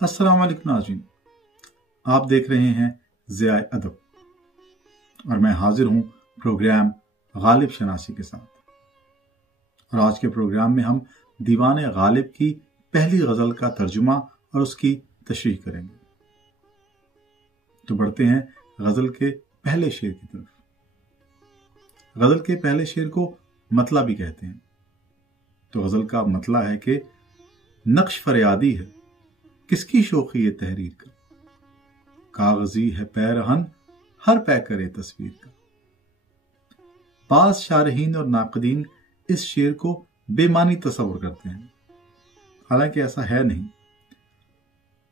अस्सलाम वालेकुम नाज़रीन, आप देख रहे हैं ज़ियाए अदब और मैं हाजिर हूं प्रोग्राम गालिब शनासी के साथ। और आज के प्रोग्राम में हम दीवाने गालिब की पहली गज़ल का तर्जुमा और उसकी तशरीह करेंगे। तो बढ़ते हैं गज़ल के पहले शेर की तरफ। गज़ल के पहले शेर को मतला भी कहते हैं। तो गज़ल का मतला है कि नक्श फरियादी है किसकी शोखी ये तहरीर का, कागजी है पैरहन हर पै करे तस्वीर का। बाज़ शारहीन और नाक़दीन इस शेर को बेमानी तस्वुर करते हैं, हालांकि ऐसा है नहीं।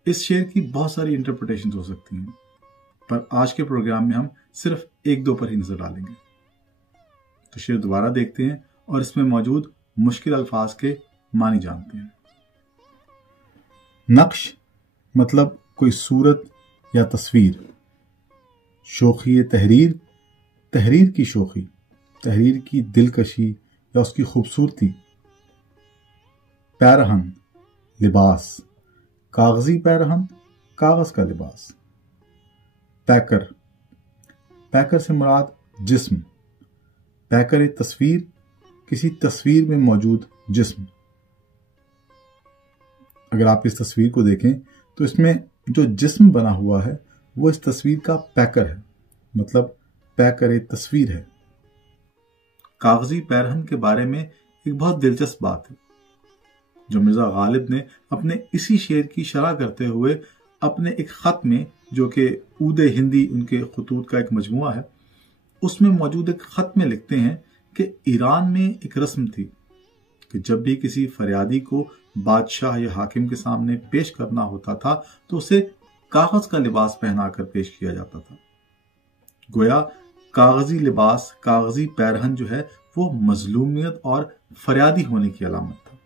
इस शेर की बहुत सारी इंटरप्रिटेशंस हो सकती हैं, पर आज के प्रोग्राम में हम सिर्फ एक दो पर ही नजर डालेंगे। तो शेर दोबारा देखते हैं और इसमें मौजूद मुश्किल अल्फाज के मानी जानते हैं। नक्श मतलब कोई सूरत या तस्वीर, शोखी तहरीर, तहरीर की शोखी, तहरीर की दिलकशी या उसकी खूबसूरती। पैरहन लिबास, कागजी पैरहन, कागज का लिबास। पैकर, पैकर से मुराद जिस्म, पैकर एक तस्वीर, किसी तस्वीर में मौजूद जिस्म। अगर आप इस तस्वीर को देखें तो इसमें जो जिस्म बना हुआ है वो इस तस्वीर का पैकर है, मतलब पैकर एक तस्वीर है। कागजी पैरहन के बारे में एक बहुत दिलचस्प बात है जो मिर्जा गालिब ने अपने इसी शेर की शरह करते हुए अपने एक खत में, जो कि ऊद हिंदी उनके खतूत का एक मजमुआ है, उसमें मौजूद एक खत में लिखते हैं कि ईरान में एक रस्म थी कि जब भी किसी फरियादी को बादशाह या हाकिम के सामने पेश करना होता था तो उसे कागज का लिबास पहनाकर पेश किया जाता था। गोया कागजी लिबास, कागजी पैरहन जो है वो मजलूमियत और फरियादी होने की अलामत था।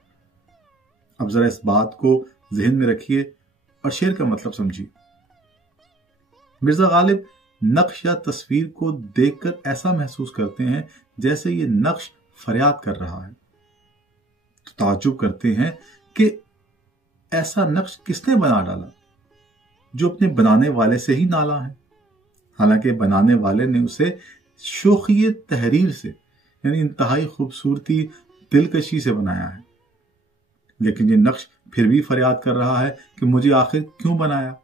अब जरा इस बात को जहन में रखिए और शेर का मतलब समझिए। मिर्जा गालिब नक्श या तस्वीर को देखकर ऐसा महसूस करते हैं जैसे ये नक्श फरियाद कर रहा है। तो ताज्जुब करते हैं कि ऐसा नक्श किसने बना डाला जो अपने बनाने वाले से ही नाला है। हालांकि बनाने वाले ने उसे शोखी तहरीर से, यानी इंतहाई खूबसूरती, दिलकशी से बनाया है, लेकिन ये नक्श फिर भी फरियाद कर रहा है कि मुझे आखिर क्यों बनाया।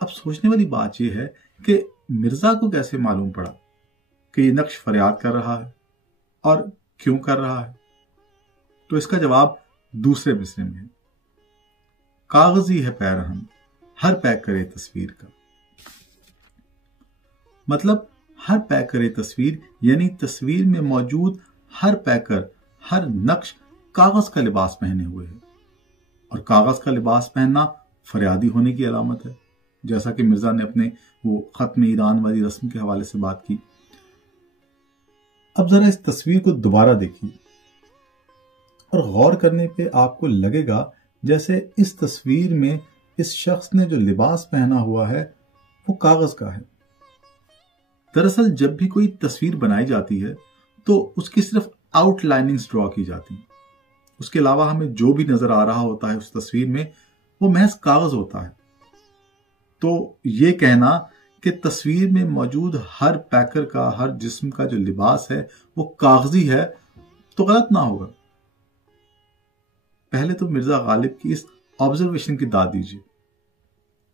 अब सोचने वाली बात यह है कि मिर्जा को कैसे मालूम पड़ा कि ये नक्श फरियाद कर रहा है और क्यों कर रहा है। तो इसका जवाब दूसरे मिसरे में है। कागजी है पैरहन हर पैक करे तस्वीर का, मतलब हर पैक करे तस्वीर यानी तस्वीर में मौजूद हर पैकर, हर नक्श कागज का लिबास पहने हुए है, और कागज का लिबास पहनना फरियादी होने की अलामत है, जैसा कि मिर्जा ने अपने वो खत में ईरान वाली रस्म के हवाले से बात की। अब जरा इस तस्वीर को दोबारा देखिए और गौर करने पे आपको लगेगा जैसे इस तस्वीर में इस शख्स ने जो लिबास पहना हुआ है वो कागज का है। दरअसल जब भी कोई तस्वीर बनाई जाती है तो उसकी सिर्फ आउटलाइनिंग्स ड्रॉ की जाती हैं, उसके अलावा हमें जो भी नजर आ रहा होता है उस तस्वीर में वो महज कागज होता है। तो ये कहना कि तस्वीर में मौजूद हर पैकर का, हर जिस्म का जो लिबास है वो कागजी है, तो गलत ना होगा। पहले तो मिर्जा गालिब की इस ऑब्जर्वेशन की दाद दीजिए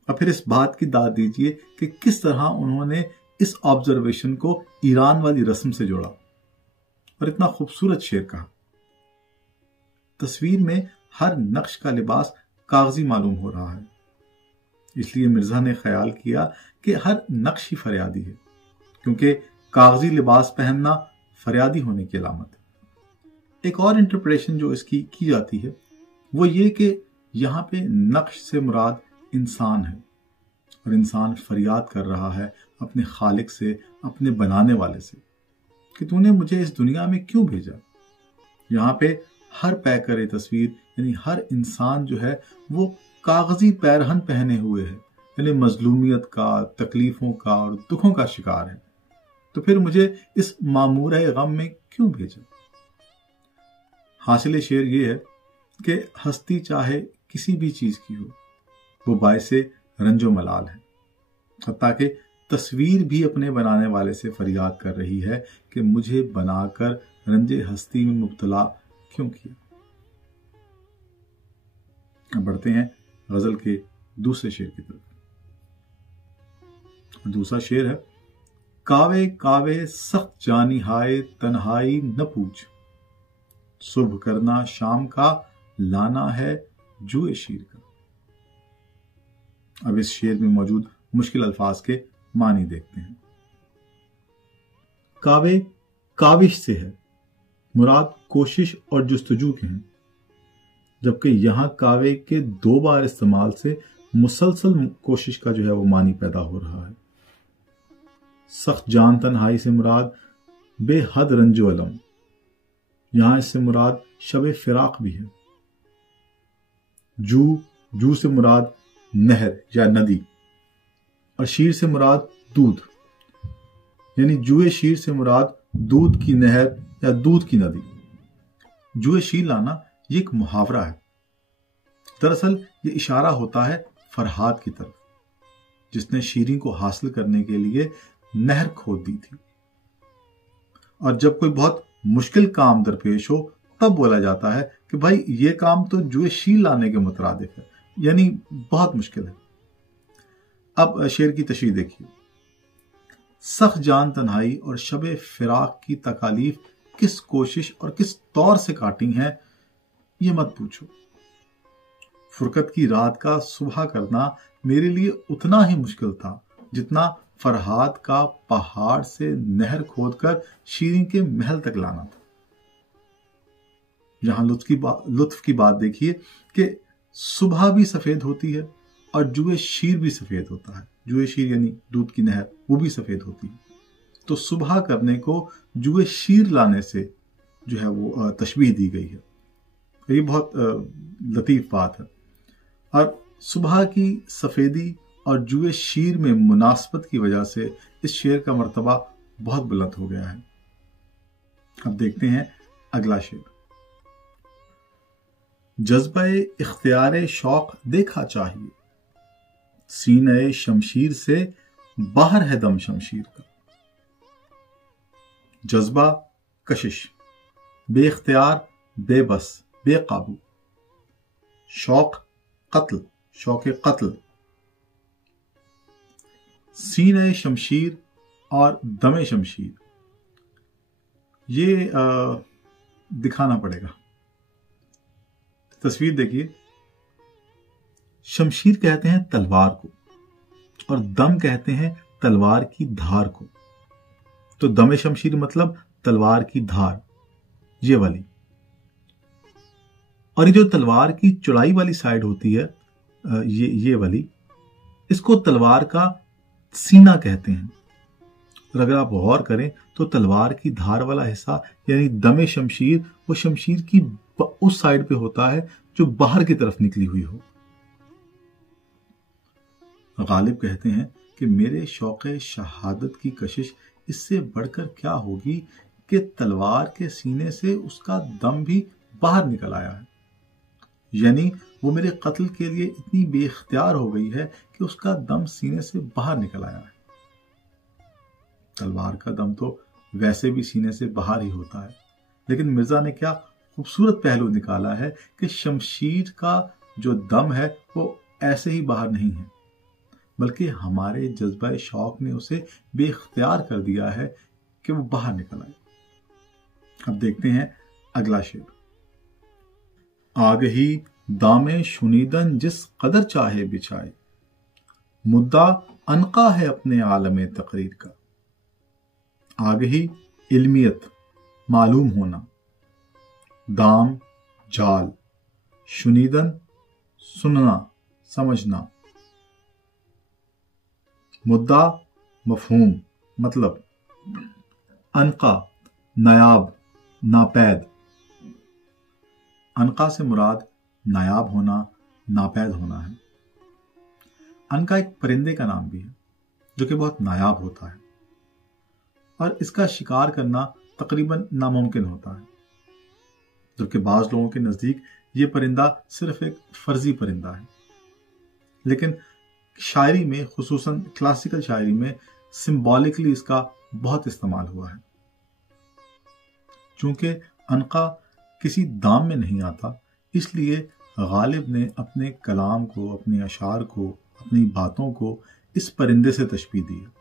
और फिर इस बात की दाद दीजिए कि किस तरह उन्होंने इस ऑब्जर्वेशन को ईरान वाली रस्म से जोड़ा और इतना खूबसूरत शेर कहा। तस्वीर में हर नक्श का लिबास कागजी मालूम हो रहा है, इसलिए मिर्जा ने ख्याल किया कि हर नक्श ही फरियादी है, क्योंकि कागजी लिबास पहनना फरियादी होने की अलामत है। एक और इंटरप्रिटेशन जो इसकी की जाती है वो ये कि यहाँ पे नक्श से मुराद इंसान है और इंसान फरियाद कर रहा है अपने खालिक से, अपने बनाने वाले से, कि तूने मुझे इस दुनिया में क्यों भेजा। यहाँ पे हर पैकर तस्वीर यानी हर इंसान जो है वो कागजी पैरहन पहने हुए है, यानी मजलूमियत का, तकलीफों का और दुखों का शिकार है। तो फिर मुझे इस मामूर गम में क्यों भेजा। हासिल शेर ये है कि हस्ती चाहे किसी भी चीज की हो वो बायसे रंजो मलाल है। हत्ता कि तस्वीर भी अपने बनाने वाले से फरियाद कर रही है कि मुझे बनाकर रंजे हस्ती में मुब्तला क्यों किया। अब बढ़ते हैं गजल के दूसरे शेर की तरफ। दूसरा शेर है, कावे कावे सख्त जानी हाय तन्हाई न पूछ, सुबह करना शाम का लाना है जुए शीर का। अब इस शेर में मौजूद मुश्किल अल्फाज के मानी देखते हैं। कावे काविश से है, मुराद कोशिश और जुस्तजू के हैं, जबकि यहां कावे के 2 बार इस्तेमाल से मुसलसल कोशिश का जो है वो मानी पैदा हो रहा है। सख्त जान तन्हाई से मुराद बेहद रंजो अलम, यहां इससे मुराद शब फिराक भी है। जू से मुराद नहर या नदी, और शीर से मुराद दूध, यानी जुए शीर से मुराद दूध की नहर या दूध की नदी। जुए शीर लाना ये एक मुहावरा है। दरअसल ये इशारा होता है फरहाद की तरफ, जिसने शीरीं को हासिल करने के लिए नहर खोद दी थी। और जब कोई बहुत मुश्किल काम दरपेश हो तब बोला जाता है कि भाई ये काम तो जुए शीर लाने के मुतरादिफ है, यानी बहुत मुश्किल है। अब शेर की तशरीह देखिए। सख्त जान तन्हाई और शब फिराक की तकालीफ किस कोशिश और किस तौर से काटी हैं ये मत पूछो। फुरकत की रात का सुबह करना मेरे लिए उतना ही मुश्किल था जितना फरहाद का पहाड़ से नहर खोदकर शीरीं के महल तक लाना था। यहां लुत्फ की बात देखिए कि सुबह भी सफेद होती है और जुए शीर भी सफेद होता है। जुए शीर यानी दूध की नहर, वो भी सफेद होती है। तो सुबह करने को जुए शीर लाने से जो है वो तशबीह दी गई है। ये बहुत लतीफ बात है। और सुबह की सफेदी और जुए शीर में मुनासबत की वजह से इस शेर का मर्तबा बहुत बुलंद हो गया है। अब देखते हैं अगला शेर। जज्बे इख्तियारे शौक देखा चाहिए, सीने शमशीर से बाहर है दम शमशीर का। जज्बा कशिश, बेख्तियार बेबस बेकाबू। शौक कत्ल, शौक कत्ल। सीने शमशीर और दमे शमशीर, ये दिखाना पड़ेगा। तस्वीर देखिए। शमशीर कहते हैं तलवार को और दम कहते हैं तलवार की धार को। तो दमे शमशीर मतलब तलवार की धार, ये वाली। और ये जो तलवार की चौड़ाई वाली साइड होती है, ये वाली, इसको तलवार का सीना कहते हैं। और अगर आप गौर करें तो तलवार की धार वाला हिस्सा यानी दमे शमशीर, वो शमशीर की उस साइड पे होता है जो बाहर की तरफ निकली हुई हो। गालिब कहते हैं कि मेरे शौक़े शहादत की कशिश इससे बढ़कर क्या होगी कि तलवार के सीने से उसका दम भी बाहर निकल आया है। यानी वो मेरे कत्ल के लिए इतनी बेख्तियार हो गई है कि उसका दम सीने से बाहर निकल आया है। तलवार का दम तो वैसे भी सीने से बाहर ही होता है, लेकिन मिर्जा ने क्या खूबसूरत पहलू निकाला है कि शमशीर का जो दम है वो ऐसे ही बाहर नहीं है, बल्कि हमारे जज्बा शौक ने उसे बेख्तियार कर दिया है कि वो बाहर निकल आए। अब देखते हैं अगला शेर। आगही दामे शुनीदन जिस कदर चाहे बिछाए, मुद्दा अनका है अपने आलम तकरीर का। आगही इल्मियत, मालूम होना। दाम जाल, शुनीदन सुनना समझना। मुद्दा मफहूम मतलब। अनका नायाब नापैद। अनका से मुराद नायाब होना नापैद होना है। अनका एक परिंदे का नाम भी है जो कि बहुत नायाब होता है और इसका शिकार करना तकरीबन नामुमकिन होता है, जबकि बाज लोगों के नजदीक ये परिंदा सिर्फ एक फर्जी परिंदा है। लेकिन शायरी में, खुसूसन क्लासिकल शायरी में, सिंबॉलिकली इसका बहुत इस्तेमाल हुआ है। चूंकि अनका किसी दाम में नहीं आता, इसलिए गालिब ने अपने कलाम को, अपने अशार को, अपनी बातों को इस परिंदे से तशबीह दी है।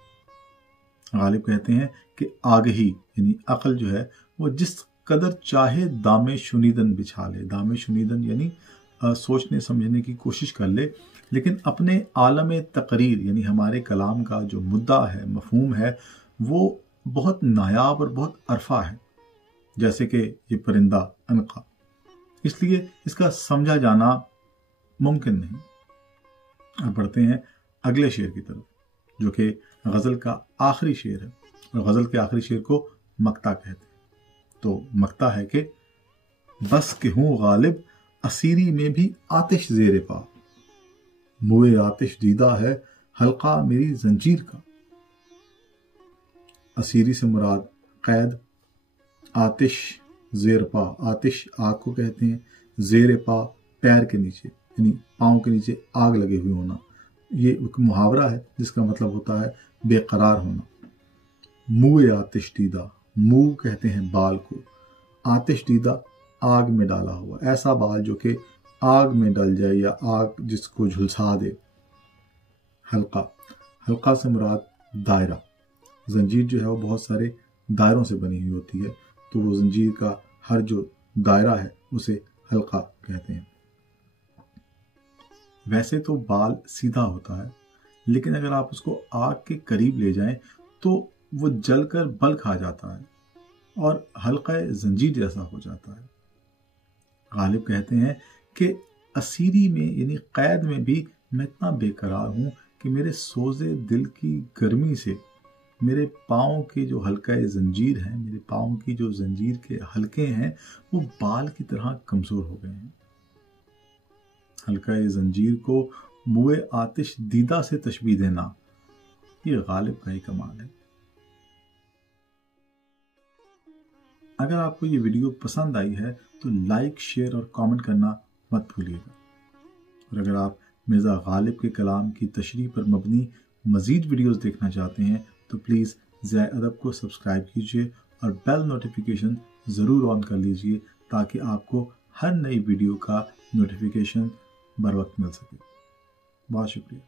गालिब कहते हैं कि आगही यानी अक्ल जो है वो जिस कदर चाहे दामे शुनीदन बिछा ले, दामे शुनीदन यानी सोचने समझने की कोशिश कर ले, लेकिन अपने आलम तकरीर यानी हमारे कलाम का जो मुद्दा है, मफहूम है, वो बहुत नायाब और बहुत अरफा है, जैसे कि ये परिंदा अनका। इसलिए इसका समझा जाना मुमकिन नहीं। अब बढ़ते हैं अगले शेर की तरफ, जो कि गज़ल का आखिरी शेर है, और गज़ल के आखिरी शेर को मक्ता कहते हैं। तो मक्ता है कि बस के हूँ गालिब असीरी में भी आतिश ज़ेरे पा, मुए आतिश दीदा है हल्का मेरी जंजीर का। असीरी से मुराद कैद, आतिश ज़ेर पा, आतिश आग को कहते हैं, ज़ेर पा पैर के नीचे यानी पाँव के नीचे आग लगे हुए होना। ये एक मुहावरा है जिसका मतलब होता है बेकरार होना। मुए आतिश दीदा, मुँह कहते हैं बाल को, आतिश दीदा आग में डाला हुआ, ऐसा बाल जो कि आग में डल जाए या आग जिसको झुलसा दे। हल्का, हल्का से मुराद दायरा। जंजीर जो है वो बहुत सारे दायरों से बनी हुई होती है, तो वो जंजीर का हर जो दायरा है उसे हल्का कहते हैं। वैसे तो बाल सीधा होता है, लेकिन अगर आप उसको आग के करीब ले जाएं तो वो जलकर बल खा जाता है और हल्का जंजीर जैसा हो जाता है। गालिब कहते हैं कि असीरी में यानी कैद में भी मैं इतना बेकरार हूं कि मेरे सोजे दिल की गर्मी से मेरे पाँव के जो हल्का जंजीर हैं, मेरे पाँव की जो जंजीर के हल्के हैं, वो बाल की तरह कमजोर हो गए हैं। हल्का जंजीर को मुए आतिश दीदा से तशबीह देना, ये गालिब का ही कमाल है। अगर आपको ये वीडियो पसंद आई है तो लाइक, शेयर और कमेंट करना मत भूलिएगा। और अगर आप मिर्ज़ा गालिब के कलाम की तशरीह पर मबनी मज़ीद वीडियोस देखना चाहते हैं तो प्लीज़ ज़ाय अदब को सब्सक्राइब कीजिए और बेल नोटिफिकेशन ज़रूर ऑन कर लीजिए ताकि आपको हर नई वीडियो का नोटिफिकेशन बर वक्त मिल सके। बहुत शुक्रिया।